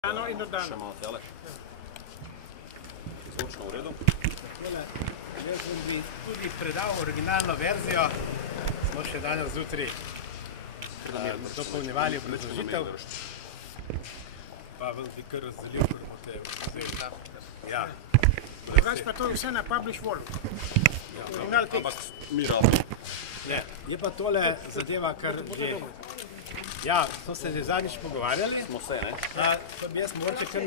Dano in dodano. Še malo tele. Zvočno v redu. Jaz sem bi tudi predal originalno verzijo. Smo še danes zjutraj dopolnjevali obrazložitev. Pa vam bi kar razdelil, ker boste vzeli. Ja. Drugač pa to je vse na Publish Wall. Original tekst. Ampak mi rabimo. Ne, je pa tole zadeva, kar že... Ja, smo se že zadnjič pogovarjali. Smo se, ne? Pa bi jaz mogoče kar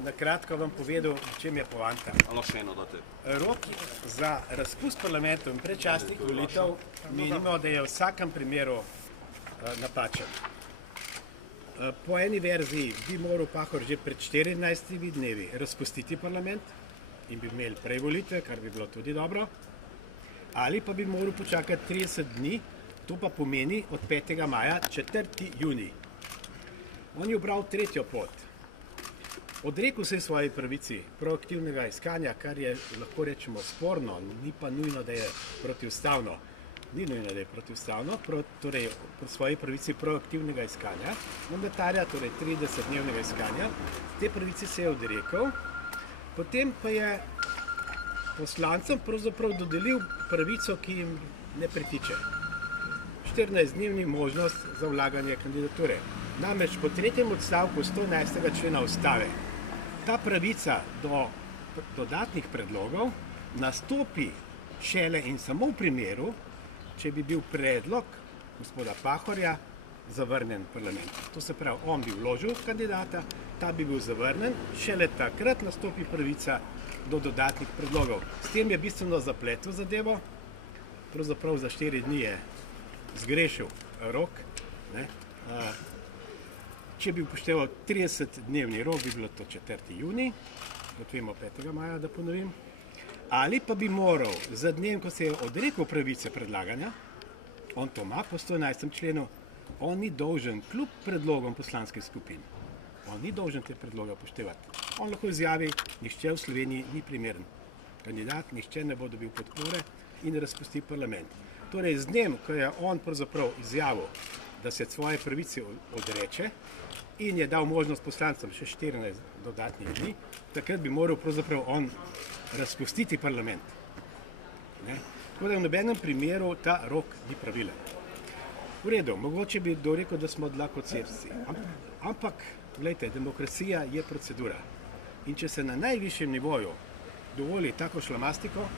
na kratko vam povedal, v čem je poanta. Ali še eno date? Rok za razpust parlamentov in predčasnih volitev menimo, da je v vsakem primeru napačen. Po eni verziji bi moral Pahor že pred 14 dnevi razpustiti parlament in bi imeli prej volitve, kar bi bilo tudi dobro, ali pa bi moral počakati 30 dni, to pa pomeni od 5. maja 4. junij. On je ubral tretjo pot. Odrekel se svoji pravici proaktivnega iskanja, kar je lahko rečemo sporno, ni pa nujno, da je protiustavno. Ni nujno, da je protiustavno, torej po svoji pravici proaktivnega iskanja mandatarja, torej 30-dnevnega iskanja. Te pravici se je odrekel, potem pa je poslancem pravzaprav dodelil pravico, ki jim ne pritiče. 14-dnevni možnost za vlaganje kandidature. Namreč po tretjem odstavku 111. člena Ustave ta pravica do dodatnih predlogov nastopi šele in samo v primeru, če bi bil predlog gospoda Pahorja zavrnjen v parlamentu. To se pravi, on bi vložil kandidata, ta bi bil zavrnjen, šele takrat nastopi pravica do dodatnih predlogov. S tem je bistveno zapletel zadevo, pravzaprav za 4 dni je zgrešil rok. Če bi upošteval 30-dnevni rok, bi bilo to 4. junij, kot vemo 5. maja, da ponovim, ali pa bi moral za dnem, ko se je odrekel pravice predlaganja, on to ima po 111. členu, on ni dolžen, kljub predlogom poslanskih skupin, on ni dolžen te predloge upoštevati. On lahko izjavi, nihče v Sloveniji ni primeren kandidat, nihče ne bo dobil podpore in razpusti parlament. Torej, z dnem, ko je on pravzaprav izjavil, da se svoje pravice odreče in je dal možnost poslancem še 14 dodatnih dni, takrat bi moral pravzaprav on razpustiti parlament. Tako da v nobenem primeru ta rok ni pravilen. V redu, mogoče bi rekel, da smo dlakocepci, ampak, gledajte, demokracija je procedura. In če se na najvišjem nivoju dovoli tako šlamastiko,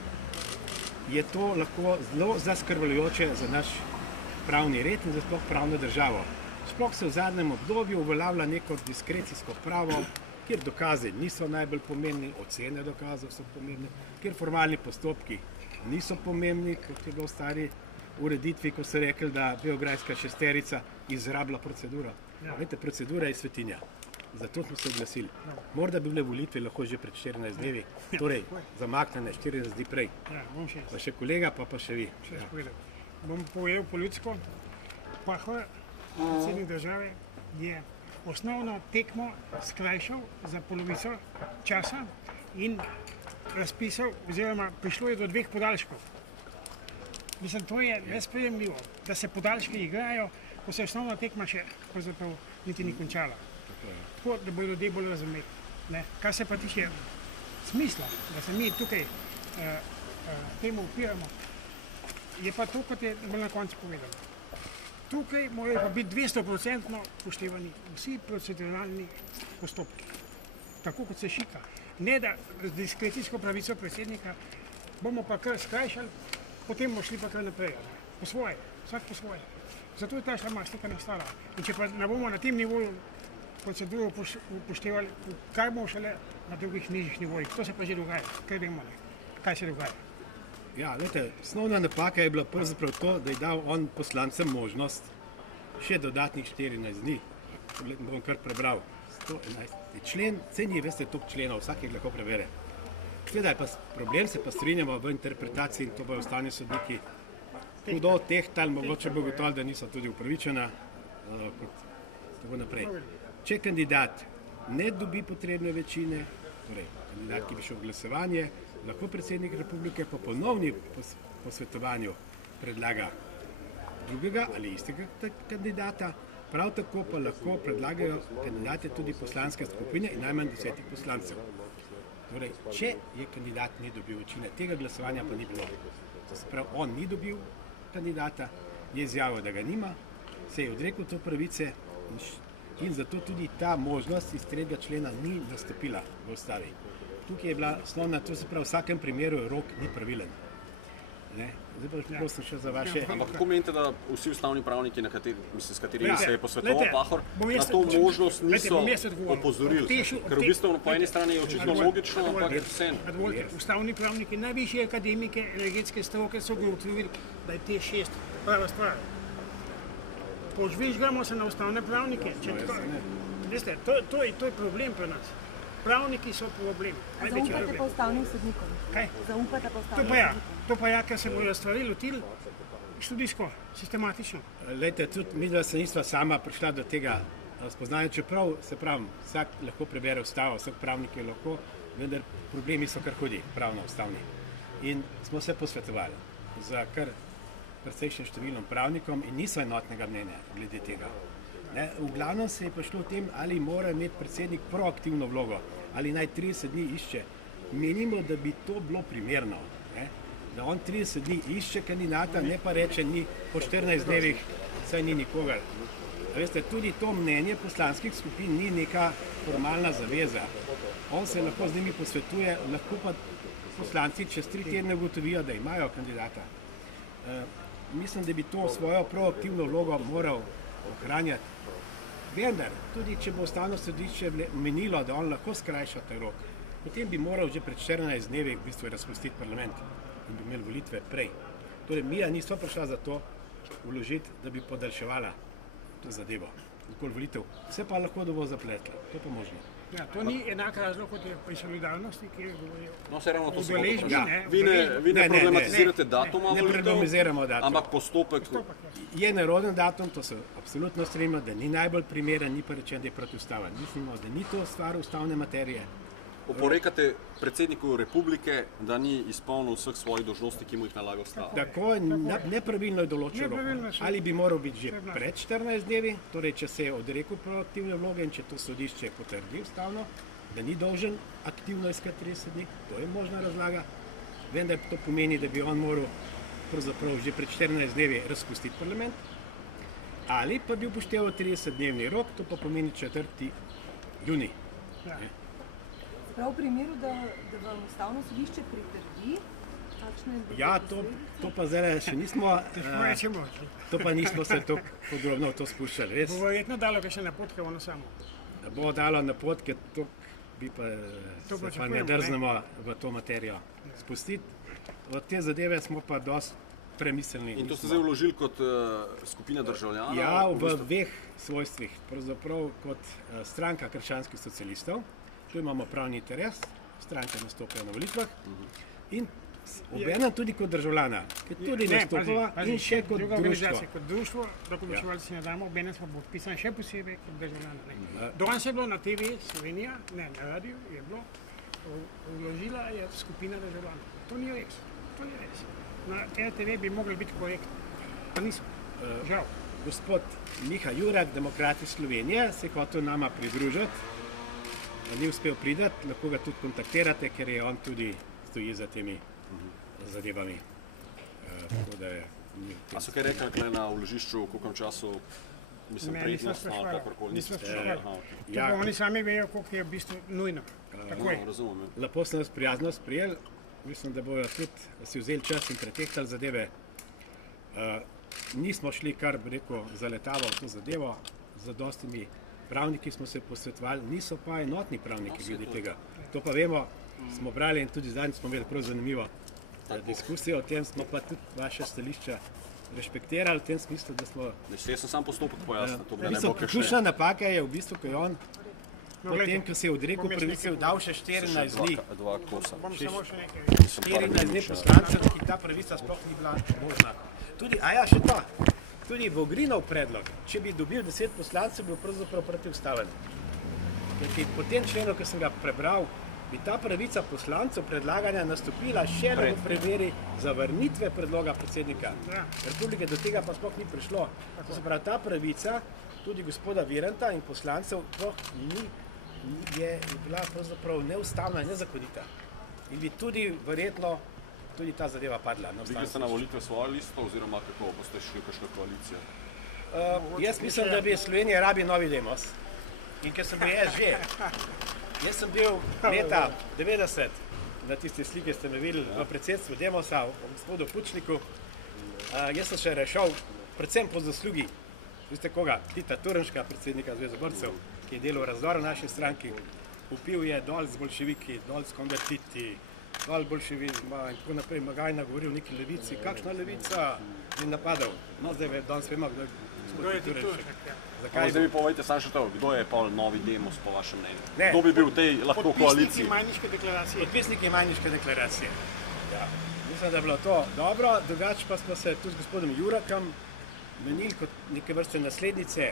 je to lahko zelo zaskrbljujoče za naš pravni red in za sploh pravno državo. Sploh se v zadnjem obdobju uveljavlja neko diskrecijsko pravo, kjer dokazi niso najbolj pomembni, ocene dokazov so pomembne, kjer formalni postopki niso pomembni, kot je bilo v stari ureditvi, ko so rekli, da beograjska šesterica izrablja proceduro. Veste, procedura je svetinja. Zato smo se oglasili. Morda bi bile volitve lahko že pred 14 dnevi, torej zamaknjene 14 dni prej. Pa še kolega, pa še vi. Bom povedal po ljudsko. Pahor, predsednik države, je osnovno tekmo skrajšal za polovico časa in razpisal, oziroma prišlo je do 2 podaljškov. Mislim, to je nesprejemljivo, da se podaljški igrajo, ko se osnovna tekma še pravzaprav niti ni končala. Tako, da bodo ljudje bolj razumeli. Kar se pa tiče smisla, da se mi tukaj temu upiramo, je pa to, kot je bolj na koncu povedano. Tukaj morajo pa biti 200% upoštevani vsi proceduralni postopki, tako kot se šika. Ne da z diskrecijsko pravico predsednika bomo pa kar skrajšali, potem bomo šli pa kar naprej. Po svoje, vsak po svoje. Zato je ta šlamastika nastala. In če pa ne bomo na tem nivoju proceduro upoštevali, kaj bomo šele na drugih nižjih nivojih. To se pa že dogaja, kaj vemo, kaj se dogaja. Ja, gledajte, osnovna napaka je bila pravzaprav to, da je dal on poslancem možnost še dodatnih 14 dni. Bom kar prebral. 111. člen, ceni, veste, toliko členov, vsak jih lahko prebere. Seveda je pa problem, se pa strinjamo v interpretaciji in to bojo ustavni sodniki hudo tehtali, mogoče bo gotovili, da niso tudi upravičena, tako naprej. Če kandidat ne dobi potrebne večine, torej kandidat, ki bi šel v glasovanje, lahko predsednik republike po ponovni posvetovanju predlaga drugega ali istega kandidata, Prav tako pa lahko predlagajo kandidate tudi poslanske skupine in najmanj 10 poslancev. Torej, če je kandidat ni dobil večine, tega glasovanja pa ni bilo. To se pravi, on ni dobil kandidata, je izjavil, da ga nima, se je odrekel to pravice in zato tudi ta možnost iz 3. člena ni nastopila v ustavi. Tukaj je bila osnovna, to se pravi, v vsakem primeru rok ni pravilen. Ne? Zdaj pa prosim še za vaše... Ampak kako menite, da vsi ustavni pravniki, s katerimi se je posvetoval glejte, Pahor, bom na jaz- to možnost glejte, niso bom jaz odgovoril. opozorili? Ker v bistvu po eni strani je očitno logično, ampak vseeno. Dovolite, ustavni pravniki, najvišje akademike energetske stroke so ugotovili, da je te 6 prva stvar. Požvižgamo se na ustavne pravnike. Veste, to je problem pri nas. Pravniki so problem. Največji Zaupate pa problem. ustavnim sodnikom. Kaj? Zaupate pa To ustavnim pa ja, sodnikom. to pa ja, ker se bodo stvari lotili študijsko, sistematično. Lejte, tudi mi, da se nisva sama prišla do tega spoznanja, čeprav se pravim, vsak lahko prebere ustavo, vsak pravnik je lahko, vendar problemi so kar hudi, pravno ustavni. In smo se posvetovali za kar precejšnjim številom pravnikom in niso enotnega mnenja glede tega. Ne, v glavnem se je pa šlo v tem, ali mora imeti predsednik proaktivno vlogo, ali naj 30 dni išče. Menimo, da bi to bilo primerno, ne? Da on 30 dni išče kandidata, ne pa reče, ni po 14 dnevih, saj ni nikogar. Veste, tudi to mnenje poslanskih skupin ni neka formalna zaveza. On se lahko z njimi posvetuje, lahko pa poslanci čez 3 tedne ugotovijo, da imajo kandidata. Mislim, da bi to svojo proaktivno vlogo moral ohranjati. Vendar, tudi če bo ustavno sodišče menilo, da on lahko skrajša ta rok, potem bi moral že pred 14 dnevi v bistvu razpustiti parlament in bi imeli volitve prej. Torej, mi nismo prišla za to vložiti, da bi podaljševala to zadevo. Nikoli volitev. Vse pa lahko, da bo zapletla. To je pa možno. Ja, to ni enak razlog, kot je pri solidarnosti, ki je govoril. No, vse ravno to se bo Udeležbi, vprašal. ne, Vi ne Ne, problematizirate datuma Ne volitev, problematiziramo datum. ampak postopek. Je neroden datum, to se absolutno strinjamo, da ni najbolj primeren, ni pa rečeno, da je protiustaven. Mislimo, da ni to stvar ustavne materije. Oporekate predsedniku republike, da ni izpolnil vseh svojih dolžnosti, ki mu jih nalaga ustava. Tako nepravilno je določil rok. Nepravilno so. Ali bi moral biti že pred 14 dnevi, torej če se je odrekel proaktivne vloge in če to sodišče potrdi ustavno, da ni dolžen aktivno iskati 30 dni, to je možna razlaga. Vendar to pomeni, da bi on moral pravzaprav že pred 14 dnevi razpustiti parlament, ali pa bi upošteval 30-dnevni rok, to pa pomeni 4. junij. Prav v primeru, da vam ustavno sodišče pritrdi, takšne Ja, to pa zdaj še nismo, Težko rečemo. to pa nismo se tako podrobno v to spuščali. Res, Bo verjetno dalo še napotke ono samo. da bo dalo napotke, to bi pa, To se pa pričakujemo, ne ne. drznemo v to materijo spustiti. Od te zadeve smo pa dosti premislili. In to ste zdaj vložili kot skupina državljanov? Ja, v v bistvu- dveh svojstvih. Pravzaprav kot stranka krščanskih socialistov, tu imamo pravni interes, stranke nastopajo na volitvah in obenem tudi kot državljana, ki tudi nastopava in še kot druga društvo. organizacija, kot društvo, dokumentovalci ne damo, obenem smo podpisani še posebej kot državljana. Danes je bilo na TV Slovenija, ne, na radiju je bilo, vložila je skupina državljanov. To ni res, to ni res. Na RTV bi mogli biti korektni, pa niso, žal. Gospod Miha Jurak, Demokrati Slovenije, se je hotel nama pridružiti, ni uspel priti, lahko ga tudi kontaktirate, ker je on tudi stoji za temi zadevami. Tako da je, A so kaj rekli tukaj na vložišču, v kakšnem času, mislim, Ne, nisem prednostno ali spraševal. kakorkoli? Nisem niste spraševal. Aha, okej. To pa oni sami vejo, koliko je v bistvu nujno. Tako je. No, razumem. ja. lepo ste nas prijazno sprijeli, mislim, da bojo tudi si vzeli čas in pretehtali zadeve. Nismo šli kar, bi rekel, zaletavo v to zadevo, z dostimi pravniki smo se posvetovali, niso pa enotni pravniki glede tega. To pa vemo, smo brali in tudi zadnjič smo imeli prav zanimivo diskusijo o tem, smo pa tudi vaše stališča respektirali v tem smislu, da smo... Jaz sem sam postopek pojasnil, to V da ne bistvu, bo kakšne... ključna napaka je v bistvu, ko je on No, potem, ko se je odrekel bom jaz pravice, nekaj dal še 14 dni. Dva kosa. Bom samo še nekaj rekel. 14 dni poslancev, ki ta pravica sploh ni bila možna. Tudi, a ja, še to, tudi Vogrinov predlog, če bi dobil 10 poslancev, bi bil pravzaprav protiustaven. Kajti po tem členu, ki sem ga prebral, bi ta pravica poslancev predlaganja nastopila šele v primeri zavrnitve predloga predsednika Ja. republike, do tega pa sploh ni prišlo. To se pravi, ta pravica tudi gospoda Viranta in poslancev, je bila pravzaprav neustavna in nezakonita. In bi tudi verjetno tudi ta zadeva padla. Vi ste na volitve svojo listo oziroma kako boste šli v kakšno koalicijo? Jaz mislim, da bi Slovenija rabi novi Demos. In ker sem bil jaz sem bil leta 90 na tiste slike ste me videli v predsedstvu Demosa, v gospodu Pučniku. Jaz sem še rešal predvsem po zaslugi, veste koga, Tita Turnška, predsednika Zveze borcev, ki je delal razdor v naši stranki, upil je dol z bolševiki, dol s konvertiti, dol bolševizma in tako naprej, Magajna govoril o neki levici, kakšna levica, in napadal. No, zdaj danes vemo, kdo je gospod Turnšek. Zdaj mi povejte samo še to, kdo je pa novi Demos po vašem mnenju? Kdo bi bil v tej lahko koaliciji? Podpisniki Majniške deklaracije. Ja. Mislim, da je bilo to dobro, drugače pa smo se tudi s gospodom Jurakom menili kot neke vrste naslednice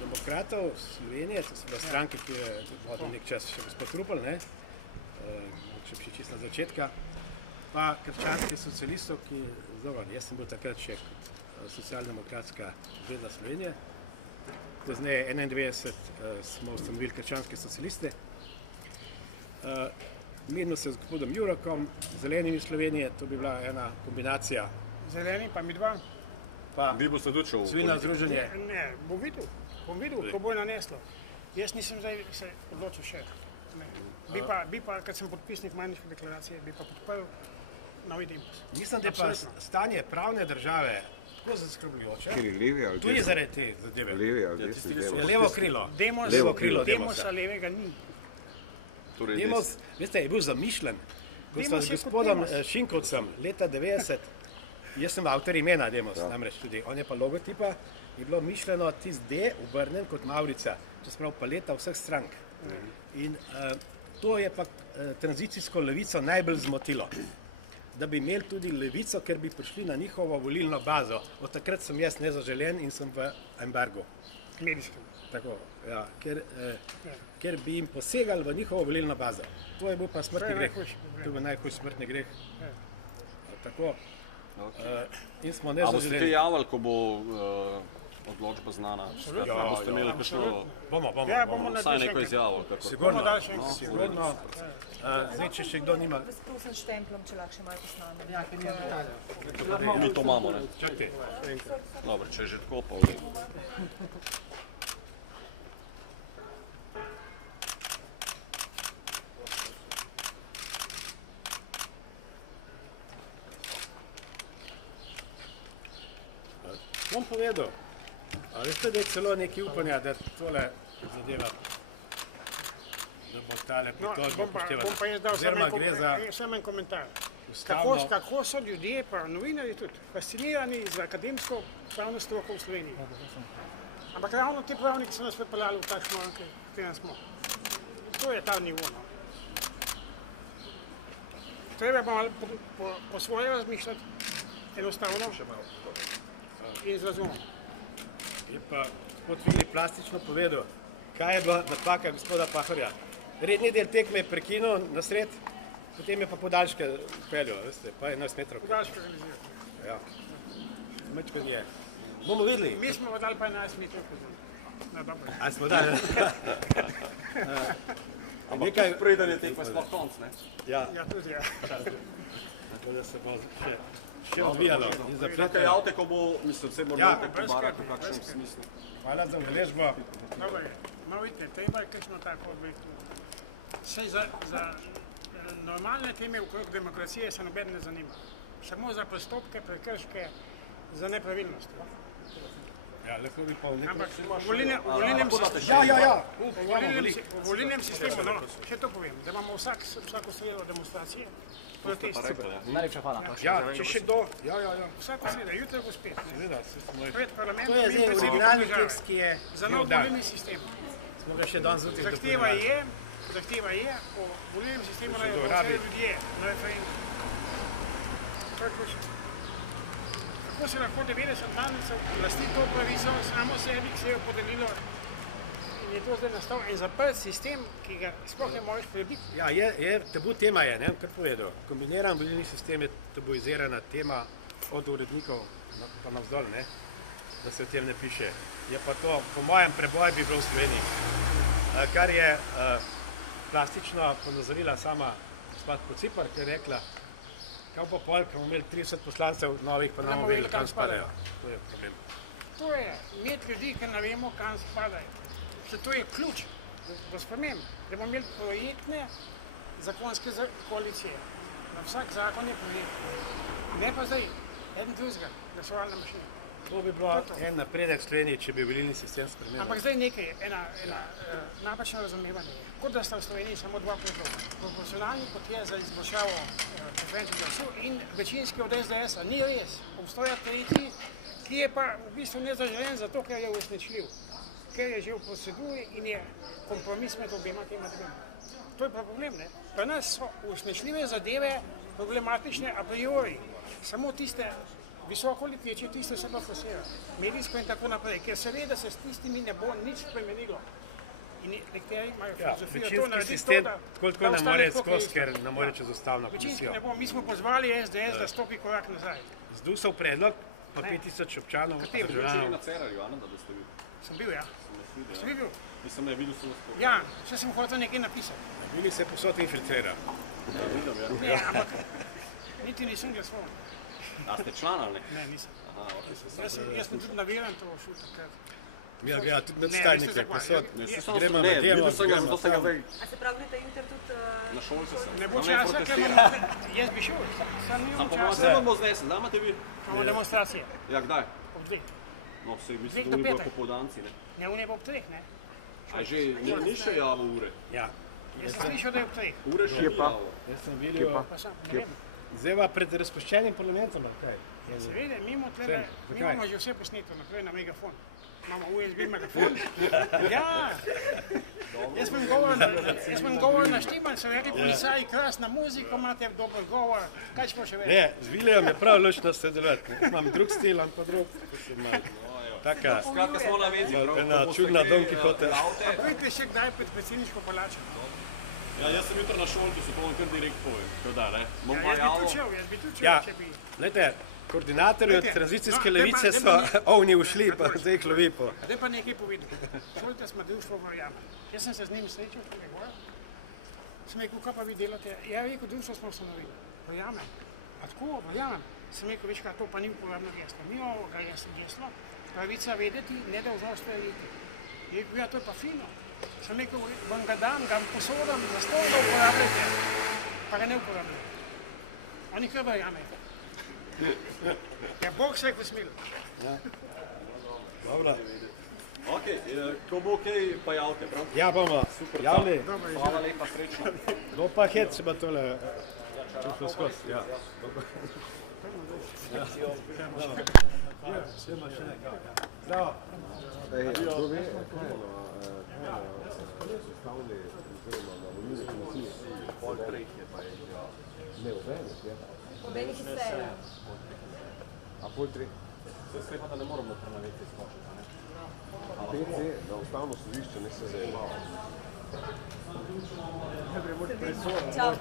demokratov Slovenije, to so bile stranke, ki je vodil nek čas še gospod Rupel, še čisto na začetka, pa krščanskih socialistov, ki, jaz sem bil takrat še Socialdemokratska zveza Slovenije, pozneje 91 smo ustanovili krščanske socialiste. Menil se z gospodom Jurakom, Zelenimi Slovenije, to bi bila ena kombinacija. Zeleni pa mi dva? Vi boste tudi šel v civilno združenje? Ne, bom videl, ko bo naneslo. Jaz nisem zdaj se odločil še. Bi pa, kad sem podpisnik Majniške deklaracije, bi pa podprl novi Demos. Mislim, da je pa stanje pravne države tako zaskrbljujoče. Tudi zaradi te zadeve. Levo krilo. Demosa levega ni. Demos, veste, je bil zamišljen. Ko smo s gospodom Šinkovcem leta 90, jaz sem avtor imena Demos, namreč tudi, on je pa logotipa, je bilo mišljeno tisti D obrnen kot Mavrica, če sprav paleta vseh strank. In to je pa tranzicijsko levico najbolj zmotilo. Da bi imeli tudi levico, ker bi prišli na njihovo volilno bazo. Od takrat sem jaz nezaželen in sem v embargu. Medijskem. Tako, ja, ker bi jim posegali v njihovo volilno bazo. To je bil pa smrtni greh. To je bil najhujši smrtni greh. Tako. In smo nezaželeni. A boste te javili, ko bo odločba znana? Boste imeli kakšno... Bomo vsaj neko izjavo. Sigurno. Zdaj, če še kdo nima... Vas prosim s štemplom, če lahko še malo posnamem. Mi to imamo, ne? Čakajte. Dobro, če je že tako, pa v redu. Bom povedal, a veste, da je celo nekaj upanja, da tole zadeva, da bo tale pritožba upoštevana. Bom pa jaz dal samo en komentar. Kako so ljudje, pa novinarji tudi, fascinirani z akademsko pravno stroko v Sloveniji. Ampak ravno ti pravniki so nas pripeljali v takšno, kateri smo. To je ta nivo. Treba malo po svoje razmišljati, enostavno in z razumom. Je pa gospod Filip plastično povedal, kaj je bila napaka gospoda Pahorja. Redni del tekme je prekinil na sred, potem je pa podaljške peljal, veste, pa 11 metrov. Podaljške realiziral. Ja, mečkan je. Bomo videli. Mi smo dali pa 11 metrov. Na dobro. A smo dali? Ampak preden je tekma sploh konc, ne? Ja, tudi ja. tako da se bo še odvijalo. Nekaj javte, ko bo, mislim, vse moramo nekaj pobarati v kakšnem smislu. Hvala za udeležbo. Dobro je. No, vidite, treba je kakšno tako odvekno. Saj za normalne teme okrog demokracije se noben ne zanima. Samo za postopke, prekrške, za nepravilnosti. Ja, lahko bi pa v nekem... Ampak v volilnem sistemu, no, še to povem, da imamo vsako sredo demonstracije, protest. Najlepša hvala. Ja, če še kdo... Vsako sredo, jutro bo spet. Pred To parlamentom je in zdaj originalni tekst, ki je za nov volilni sistem. Smo ga še danes zjutraj Zahteva je, po volilnem sistemu naj odločajo ljudje na referendum. Kako se lahko 90 dancev lasti to pravico samo sebi, ki se je podelilo in je to zdaj nastal en zaprt sistem, ki ga sploh ne moreš prebiti. Ja, tabu tema je, ne, kar povedal. Kombiniran volilni sistem je tabuizirana tema od urednikov pa navzdol, ne. da se o tem ne piše. Je pa to, po mojem, preboj bi bilo v Sloveniji. Kar je plastično ponazorila sama gospod Kocipar, ki je rekla, kaj bo pol, ko bomo imeli 30 poslancev novih, pa ne bomo vedeli, kam spadajo. To je problem. To je imeti ljudi, ki ne vemo, kam spadajo. To je ključ do sprememb, da bomo imeli projektne zakonske koalicije. Na vsak zakon je projekt. Ne pa zdaj, eden drugega, glasovalna mašina. To bi bilo en napredek v Sloveniji, če bi volilni sistem spremenili. Ampak zdaj nekaj, ena napačno razumevanje je. Kot da sta v Sloveniji samo dva predloga. Proporcionalni kot je za izboljšavo preferenčnih glasov in večinski od SDS-a. Ni res. Obstoja tretji, ki je pa v bistvu nezaželen zato, ker je uresničljiv. Ker je že v proceduri in je kompromis med obema tema dvema. To je pa problem, ne? Pri nas so uresničljive zadeve problematične a priori. Samo tiste visoko leteče, tiste se pa forsirajo, medijsko in tako naprej, ker seveda se s tistimi ne bo nič spremenilo. In nekateri imajo filozofijo to narediti to, da tako ne more skozi, ker ne more čez ustavno komisijo. Večinski ne bo, mi smo pozvali SDS, da stopi korak nazaj. Zdusov predlog, pa 5000 občanov, Državljanov. Na Cerarju, Ana, da ste bil. Sem bil, ja. Sem bil? Nisem ne videl, sem lahko. Ja, še sem hotel nekaj napisati. Bili se posod infiltrira. Ne, ampak niti nisem glasoval. A ste član ali ne? Ne, nisem. Aha, ok. Jaz sem tudi naviran to šel takrat. Ja, tudi med stajnike posod. Gremo Ne, na temo, videl sem ga, zato sem ga zdaj A se pravi, greste Inter tudi... na šolce sem. Ne bo časa, ker imamo... Jaz bi šel, sam nimam Ampak časa. vse vam bo znesel, da imate vi? Imamo demonstracije. Ja, kdaj? Ob dveh. No, se mi se Dveh do govori petek. popoldanci, ne? Ne, on je pa ob treh, ne? A že ni še javil ure? Ja, Jaz sem slišal, da je ob treh. Ure še ni javil. jaz sem videl, Pa sam, ne vem. zdaj pa pred razpuščenim parlamentom, ali kaj? Seveda, mi imamo tlele, mi Zakaj? imamo že vse posneto naprej na megafon. Imamo USB megafon. Ja! Jaz sem govor naštiman, so rekli policaji, krasna muzika, imate dober govor, kaj smo še več? Ne, z Vilejem je prav luštno sodelovati. Imam drug stil, imam pa drug. Taka Skratka, smo na vezi. ena čudna Don Quixote. Vidite še kdaj pred predsedniško palačo? Ja, jaz sem jutro na šolki, so to vam kar direkt povem. Tako da, ne? Bom Ja, pa jaz bi tudi šel, Ja, če bi... gledajte, koordinatorji od Glejte, tranzicijske no, levice zdaj so pa ovni ušli, pa zdaj jih lovi po. Zdaj pa nekaj povedal. Šolite smo društvo Verjamem. Jaz sem se z njim srečal, tukaj gor. Sem rekel, kaj pa vi delate? Ja, rekel, društvo smo ustanovili. Verjamem. A tako, verjamem. Sem rekel, veš kaj, to pa ni uporabno geslo. Mi ga geslo, pravica vedeti, nedolžnost verjeti. Je rekel, ja, to je pa fino. Sem rekel, vam ga dam, ga posodam, za stol da uporabljate. Pa ga ne uporabljate. Oni kar verjamejo. Ja, Bog se je posmil. Dobro. Ok, ko bo kaj, pa javite, prav? Ja, bomo javili. Hvala lepa, srečno. Kdo pa hec se bo tole čutil skozi? Ja. Zdravo. Kdo ve, kaj je na sestavni oziroma na volilni komisiji? Pol treh je pa je že. Ne, obenih, je. Obenih seje. A pol treh. Se sklepa, da ne moramo prenaveti skočiti, ne? PC na ustavno sodišče ne se zajemava. Čau.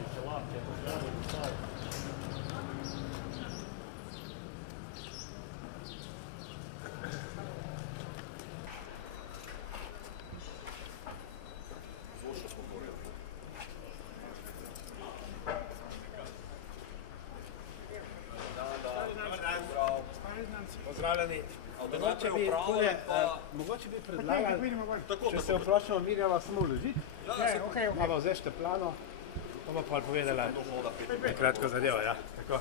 Pozdravljeni. Mogoče bi Mogoče bi predlagali, Vidimo bolj. če se vprašamo, Mirjava samo vložiti, Ja, okej. pa bo zdaj štepljano, pa bo pa povedala kratko zadevo, ja. Tako.